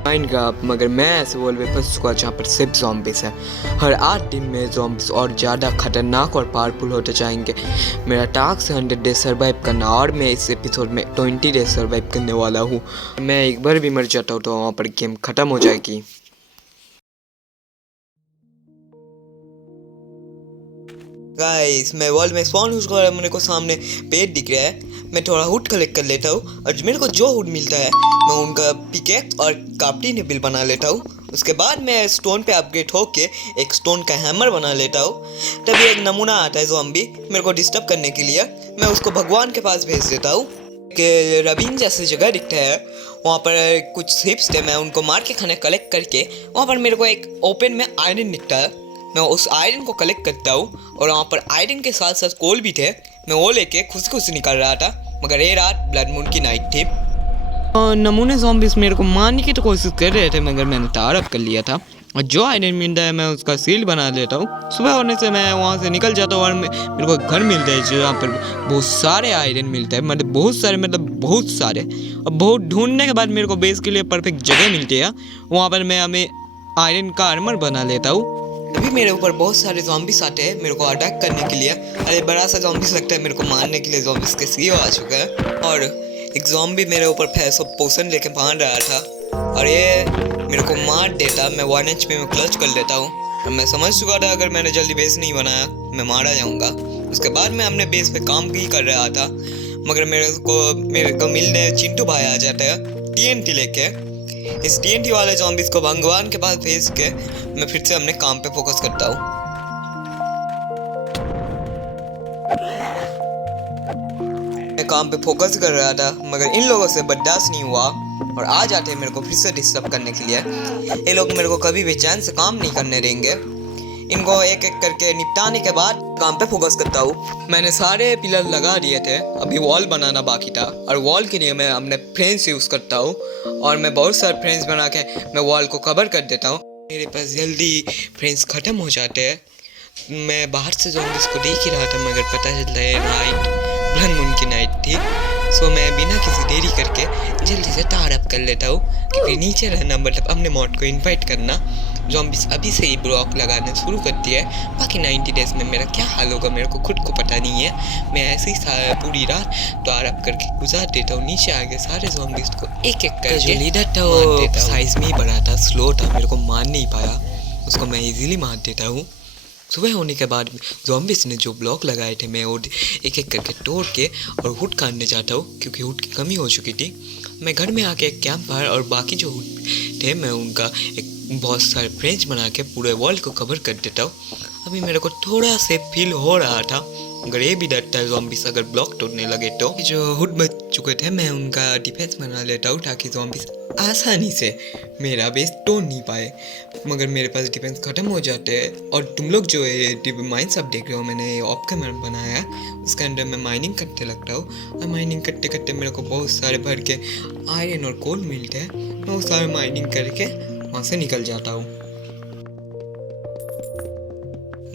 Minecraft, मगर मैं ऐसे वर्ल्ड में फंस चुका जहाँ पर सिर्फ ज़ॉम्बीज़ हैं। हर 8 दिन में ज़ॉम्बीज़ और ज़्यादा खतरनाक और पावरफुल होते जाएंगे। मेरा टास्क है 100 डेज सर्वाइव करना और मैं इस एपिसोड में 20 डेज सर्वाइव करने वाला हूँ। मैं एक बार भी मर जाता हूँ तो वहाँ पर गेम ख़त्म हो जाएगी। गाइस, मैं वर्ल्ड में स्पॉन हो चुका है। मेरे को सामने पेड़ दिख रहा है। मैं थोड़ा हुड कलेक्ट कर लेता हूँ और मेरे को जो हुड मिलता है मैं उनका पिकेक्स और क्राफ्टिंग टेबल बना लेता हूँ। उसके बाद मैं स्टोन पे अपग्रेड होके एक स्टोन का हैमर बना लेता हूँ। तभी एक नमूना आता है ज़ॉम्बी मेरे को डिस्टर्ब करने के लिए। मैं उसको भगवान के पास भेज देता हूँ कि रबीन जैसी जगह दिखता है, वहाँ पर कुछ शिप्स थे। मैं उनको मार के खाने कलेक्ट करके वहाँ पर मेरे को एक ओपन में आयरन दिखता है। मैं उस आयरन को कलेक्ट करता हूँ और वहाँ पर आयरन के साथ साथ कोल भी थे। मैं वो लेके खुशी खुशी निकल रहा था, मगर ये रात ब्लड मून की नाइट थी। नमूने ज़ॉम्बीज़ मेरे को मारने की तो कोशिश कर रहे थे, मगर मैंने टावर अप कर लिया था और जो आयरन मिलता है मैं उसका सील बना देता हूँ। सुबह होने से मैं वहाँ से निकल जाता हूँ और मेरे को घर मिलता है जहाँ पर बहुत सारे आयरन मिलते हैं, मतलब बहुत सारे। और बहुत ढूंढने के बाद मेरे को बेस के लिए परफेक्ट जगह मिलती है। वहाँ पर मैं हमें आयरन का आर्मर बना लेता हूँ। अभी मेरे ऊपर बहुत सारे ज़ॉम्बीज़ आते हैं मेरे को अटैक करने के लिए। अरे बड़ा सा ज़ॉम्बीज़ लगता है मेरे को मारने के लिए। ज़ॉम्बीज़ के सीईओ आ चुका है और एक ज़ॉम्बी मेरे ऊपर फैसो पोशन लेके भाग रहा था और ये मेरे को मार देता। मैं 1 HP में क्लच कर लेता हूँ और मैं समझ चुका था अगर मैंने जल्दी बेस नहीं बनाया मैं मारा जाऊँगा। उसके बाद मैं अपने बेस पे काम भी कर रहा था, मगर मेरे को मिलने चिंटू भाई आ जाता है TNT लेके। इस TNT वाले ज़ॉम्बीज़ को भगवान के पास भेज के मैं फिर से अपने काम पे फोकस करता हूँ। मैं काम पे फोकस कर रहा था, मगर इन लोगों से बर्दाश्त नहीं हुआ और आ जाते हैं मेरे को फिर से डिस्टर्ब करने के लिए। ये लोग मेरे को कभी भी चैन से काम नहीं करने देंगे। इनको एक एक करके निपटाने के बाद काम पे फोकस करता हूँ। मैंने सारे पिलर लगा दिए थे, अभी वॉल बनाना बाकी था और वॉल के लिए मैं अपने फ्रेंड्स यूज़ करता हूँ और मैं बहुत सारे फ्रेंड्स बना के मैं वॉल को कवर कर देता हूँ। मेरे पास जल्दी फ्रेंड्स ख़त्म हो जाते हैं। मैं बाहर से ज़ॉम्बीज़ को देख ही रहा था, मगर पता चलता है नाइट ब्लड मून की नाइट थी। सो मैं बिना किसी देरी करके जल्दी से टावर अप कर लेता हूँ, क्योंकि नीचे रहना मतलब अपने मॉड को इनवाइट करना। ज़ॉम्बीज़ अभी से ही ब्लॉक लगाना शुरू करती है। बाकी 90 डेज़ में मेरा क्या हाल होगा मेरे को खुद को पता नहीं है। मैं ऐसे ही पूरी रात टावर अप करके गुजार देता हूँ। नीचे आके सारे ज़ॉम्बीज़ को एक एक करके जो लीडर था वो साइज़ में ही बड़ा था, स्लो था, मेरे को मार नहीं पाया। उसको मैं इजीली मार देता हूँ। सुबह होने के बाद ज़ॉम्बीज़ ने जो ब्लॉक लगाए थे मैं वो एक एक करके तोड़ के और हुड काटने जाता हूँ, क्योंकि हुड की कमी हो चुकी थी। मैं घर में आके एक कैंप फायर और बाकी जो हुड थे मैं उनका एक बहुत सारे फ्रेंच बना के पूरे वॉल को कवर कर देता हूँ। अभी मेरे को थोड़ा सेफ फील हो रहा था, मगर ये भी डरता है ज़ॉम्बीज़ अगर ब्लॉक तोड़ने लगे तो। जो हुड बच चुके थे मैं उनका डिफेंस बना लेता हूँ ताकि ज़ॉम्बीज़ आसानी से मेरा बेस तोड़ नहीं पाए। मगर मेरे पास डिफेंस ख़त्म हो जाते हैं। और तुम लोग जो ये माइंस आप देख रहे हो, मैंने ये ऑफ कैमरा बनाया है, उसके अंदर मैं माइनिंग करते लगता हूँ और माइनिंग करते करते मेरे को बहुत सारे भर के आयरन और कोल मिलते हैं। मैं वो सारे माइनिंग करके वहाँ से निकल जाता हूँ।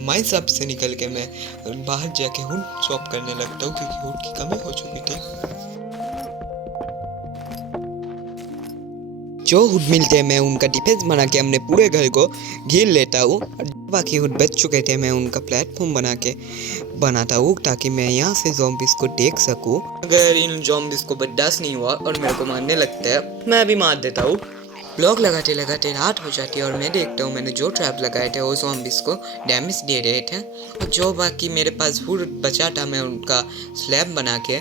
माइंस अब से निकल के मैं बाहर जाके हुड शॉप करने लगता हूँ, क्योंकि हुड की कमी हो चुकी थी। जो हुड मिलते हैं मैं उनका डिफेंस बना के अपने पूरे घर को घेर लेता हूँ। और बाकी हुड बच चुके थे मैं उनका प्लेटफॉर्म बना के बनाता हूँ ताकि मैं यहाँ से ज़ॉम्बीज़ को देख सकूँ। अगर इन ज़ॉम्बीज़ को बर्दाश्त नहीं हुआ और मेरे को मारने लगता है मैं भी मार देता हूँ। ब्लॉक लगाते लगाते रात हो जाती है और मैं देखता हूँ मैंने जो ट्रैप लगाए थे वो ज़ॉम्बीज़ को डैमेज दे रहे थे। और जो बाकी मेरे पास हुड बचा था मैं उनका स्लैब बना के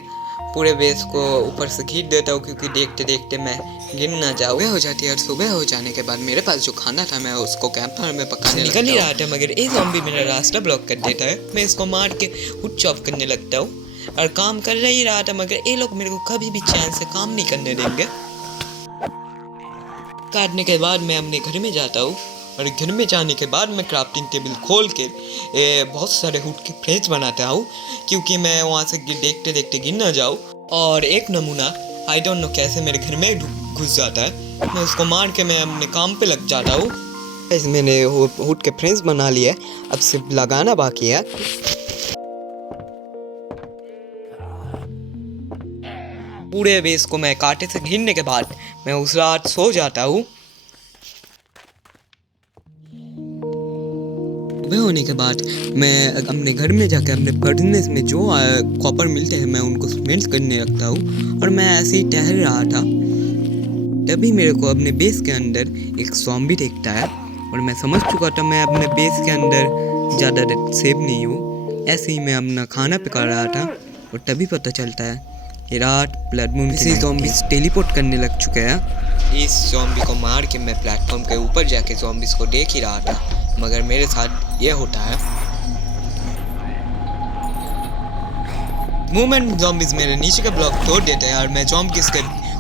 पूरे बेस को ऊपर से घीट देता हूँ, क्योंकि देखते देखते मैं गिर ना जाऊँ। सुबह हो जाती है और सुबह हो जाने के बाद मेरे पास जो खाना था मैं उसको कैंप फायर में पकाने निकल ही रहा था, मगर ये ज़ॉम्बी मेरा रास्ता ब्लॉक कर देता है। मैं इसको मार के हुड चॉप करने लगता हूँ और काम कर ही रहा था, मगर ये लोग मेरे को कभी भी चैन से काम नहीं करने देंगे। काटने के बाद मैं अपने घर में जाता हूँ और घर में जाने के बाद मैं क्राफ्टिंग टेबल खोल के बहुत सारे हुड के फ्रेंच बनाता हूँ, क्योंकि मैं वहाँ से देखते देखते गिर ना जाऊँ। और एक नमूना आई डोंट नो कैसे मेरे घर में घुस जाता है, मैं उसको मार के मैं अपने काम पे लग जाता हूँ। मैंने हुड के फ्रेंच बना लिए, अब सिर्फ लगाना बाकी है। पूरे बेस को मैं कांटे से घिरने के बाद मैं उस रात सो जाता हूँ। वह होने के बाद मैं अपने घर में जाकर अपने फर्नेस में जो कॉपर मिलते हैं मैं उनको स्मेल्ट करने लगता हूँ और मैं ऐसे ही टहल रहा था। तभी मेरे को अपने बेस के अंदर एक ज़ॉम्बी दिखता है और मैं समझ चुका था मैं अपने बेस के अंदर ज़्यादा सेफ नहीं हूँ। ऐसे ही मैं अपना खाना पका रहा था और तभी पता चलता है कि रात ब्लड मून से ज़ॉम्बीज़ टेलीपोर्ट करने लग चुके हैं। इस ज़ॉम्बी को मार के मैं प्लेटफॉर्म के ऊपर जाके ज़ॉम्बीज़ को देख ही रहा था, मगर मेरे साथ ये होता है मूवमेंट ज़ॉम्बीज़ मेरे नीचे का ब्लॉक तोड़ देते हैं और मैं ज़ॉम्बीज़ के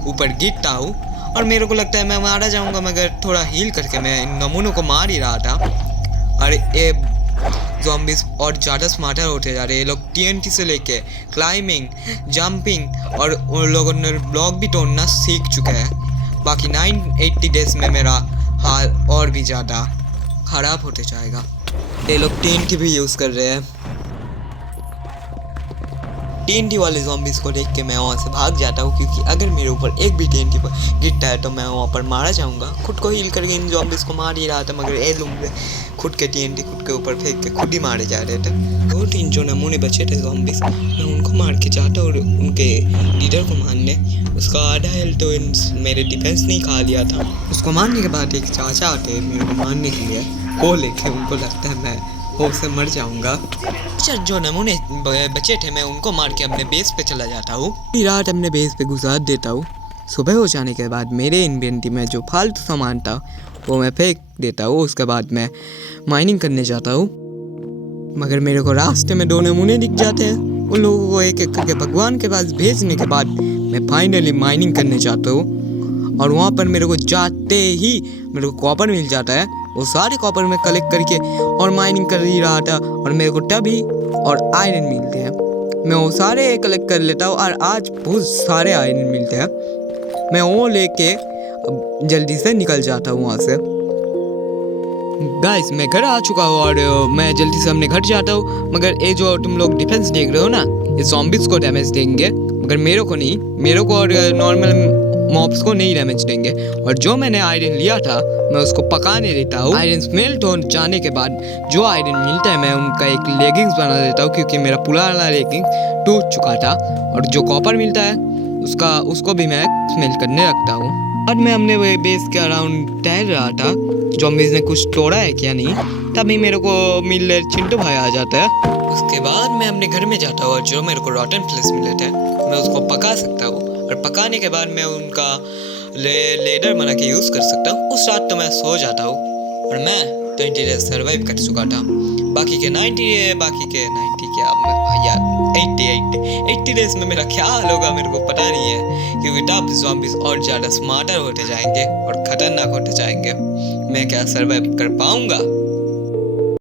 ऊपर गिरता हूँ और मेरे को लगता है मैं मारा जाऊँगा, मगर थोड़ा हील करके मैं इन नमूनों को मार ही रहा था। और ये ज़ॉम्बीज़ और ज़्यादा स्मार्टर होते जा रहे हैं। ये लोग TNT से लेके क्लाइंबिंग, जंपिंग और उन लोगों ने ब्लॉक भी तोड़ना सीख चुके हैं। बाकी 980 डेज में मेरा हाल और भी ज़्यादा ख़राब होते जाएगा। ये लोग TNT भी यूज़ कर रहे हैं। TNT वाले ज़ॉम्बीज़ को देख के मैं वहाँ से भाग जाता हूँ, क्योंकि अगर मेरे ऊपर एक भी TNT पर गिरता है तो मैं वहाँ पर मारा जाऊँगा। खुद को हील करके इन ज़ॉम्बीज़ को मार ही रहा था, मगर ये लोग खुद के TNT खुद के ऊपर फेंक के खुद ही मारे जा रहे थे। 2-3 जो नमूने बचे थे ज़ॉम्बीज़, मैं उनको मार के चाहता और उनके लीडर को मारने। उसका आधा हेल्थ तो मेरे डिफेंस नहीं खा लिया था। उसको मारने के बाद एक चाचा आते हैं मेरे को मारने के लिए, वो लेके उनको लगता है मैं होप से मर जाऊंगा। जो नमूने बचे थे मैं उनको मार के अपने बेस पे चला जाता हूँ। रात अपने बेस पे गुजार देता हूँ। सुबह हो जाने के बाद मेरे इन्वेंटरी में जो फालतू सामान था वो मैं फेंक देता हूँ। उसके बाद मैं माइनिंग करने जाता हूँ, मगर मेरे को रास्ते में 2 नमूने दिख जाते हैं। उन लोगों को एक एक करके भगवान के पास भेजने के बाद मैं फाइनली माइनिंग करने जाता हूँ और वहाँ पर मेरे को जाते ही मेरे को कॉपर मिल जाता है। वो सारे कॉपर मैं कलेक्ट करके और माइनिंग कर ही रहा था और मेरे को तभी और आयरन मिलते हैं। मैं वो सारे कलेक्ट कर लेता हूँ और आज बहुत सारे आयरन मिलते हैं। मैं वो लेके जल्दी से निकल जाता हूँ वहाँ से। गाइस मैं घर आ चुका हूँ और मैं जल्दी से अपने घर जाता हूँ, मगर ये जो तुम लोग डिफेंस देख रहे हो ना, ये ज़ॉम्बीज़ को डैमेज देंगे, मगर मेरे को नहीं। मेरे को और नॉर्मल मॉब्स को नहीं डैमेज देंगे। और जो मैंने आयरन लिया था मैं उसको पकाने देता हूँ। आयरन स्मेल्ट हो जाने के बाद जो आयरन मिलता है मैं उनका एक लेगिंग्स बना देता हूँ, क्योंकि मेरा पुराना लेगिंग टूट चुका था। और जो कॉपर मिलता है उसको भी मैं स्मेल्ट करने लगता हूँ। और मैं अपने बेस के अराउंड टहल रहा था, ज़ॉम्बीज़ ने कुछ तोड़ा है क्या नहीं, तभी मेरे को मिल चिंटू भाई आ जाता है। उसके बाद मैं अपने घर में जाता हूँ और जो मेरे को रॉटन फ्लेश मिले थे मैं उसको पका सकता हूँ और पकाने के बाद मैं उनका लेडर बना के यूज़ कर सकता हूँ। उस रात तो मैं सो जाता हूँ और मैं 20 डेज सर्वाइव कर चुका था। बाकी के 90 क्या यार 80 डेज में मेरा क्या हाल होगा मेरे को पता नहीं है, क्योंकि तब ज़ॉम्बीज़ और ज़्यादा स्मार्टर होते जाएंगे और ख़तरनाक होते जाएंगे। मैं क्या सर्वाइव कर पाऊँगा?